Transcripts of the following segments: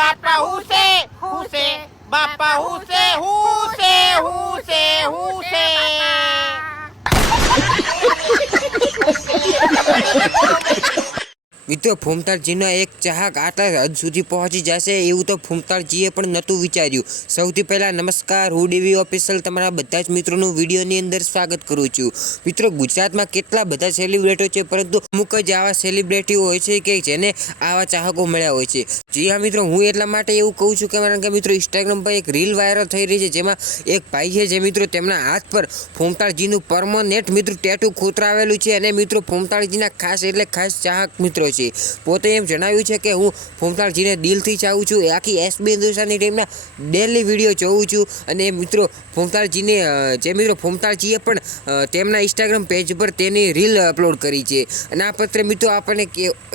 બાપા હુસે બાપા હુસે મિત્રો ફૂમતાળજીનો એક ચાહક આટલા હદ સુધી પહોંચી જશે એવું તો ફૂમતાળજીએ પણ નહોતું વિચાર્યું। સૌથી પહેલાં નમસ્કાર, હું ડીવી ઓફિશિયલ તમારા બધા જ મિત્રોનું વિડીયોની અંદર સ્વાગત કરું છું। મિત્રો ગુજરાતમાં કેટલા બધા સેલિબ્રિટીઓ છે, પરંતુ અમુક જ આવા સેલિબ્રિટીઓ હોય છે કે જેને આવા ચાહકો મળ્યા હોય છે। જી હા મિત્રો, હું એટલા માટે એવું કહું છું કારણ કે મિત્રો ઇન્સ્ટાગ્રામ પર એક રીલ વાયરલ થઈ રહી છે, જેમાં એક ભાઈ છે જે મિત્રો તેમના હાથ પર ફૂમતાળજીનું પરમનેન્ટ મિત્રો ટેટુ ખોતરાવેલું છે અને મિત્રો ફૂમતાળજીના ખાસ એટલે ખાસ ચાહક મિત્રો છે। પોતે એમ જણાવ્યું છે કે હું ફૂમતાળજીને દિલથી ચાહું છું, આખી એસબી હિન્દુસ્તાની ટીમના ડેલી વિડીયો જોઉં છું અને મિત્રો ફૂમતાળજીને જે મિત્રો ફૂમતાળજીએ પણ તેમના ઇન્સ્ટાગ્રામ પેજ પર તેની રીલ અપલોડ કરી છે અને આ પત્ર મિત્રો આપણને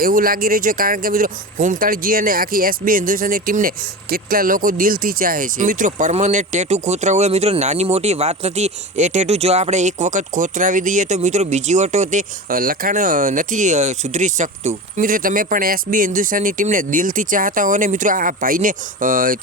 એવું લાગી રહ્યું છે કારણ કે મિત્રો ફૂમતાળજી અને આખી એસબી હિન્દુસ્તાની ટીમને કેટલા લોકો દિલથી ચાહે છે। મિત્રો પરમનેન્ટ ટેટુ ખોતરાવવું એ મિત્રો નાની મોટી વાત નથી। એ ટેટુ જો આપણે એક વખત ખોતરાવી દઈએ તો મિત્રો બીજી વખત તે લખાણ નથી સુધરી શકતું। મિત્રો તમે પણ એસબી હિન્દુસ્તાની ટીમને દિલથી ચાહતા હો ને મિત્રો આ ભાઈને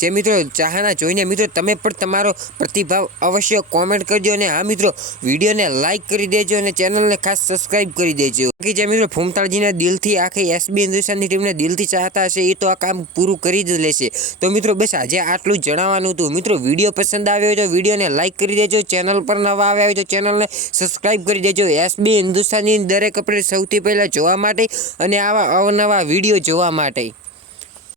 જે મિત્રો ચાહના જોઈને મિત્રો તમે પણ તમારો પ્રતિભાવ અવશ્ય કોમેન્ટ કરજો અને હા મિત્રો વિડીયોને લાઇક કરી દેજો અને ચેનલને ખાસ સબસ્ક્રાઇબ કરી દેજો કે જે મિત્રો ફૂમતાળજીને દિલથી આખી એસબી હિન્દુસ્તાની ટીમને દિલથી ચાહતા હશે એ તો આ કામ પૂરું કરી જ લેશે। તો મિત્રો બસ આજે આટલું જ જણાવવાનું હતું। મિત્રો વિડીયો પસંદ આવ્યો હોય તો વિડીયોને લાઇક કરી દેજો, ચેનલ પર નવા આવ્યા હોય તો ચેનલને સબસ્ક્રાઇબ કરી દેજો એસબી હિન્દુસ્તાની દરેક અપડેટ સૌથી પહેલાં જોવા માટે અને આવા અવનવા વિડીયો જોવા માટે।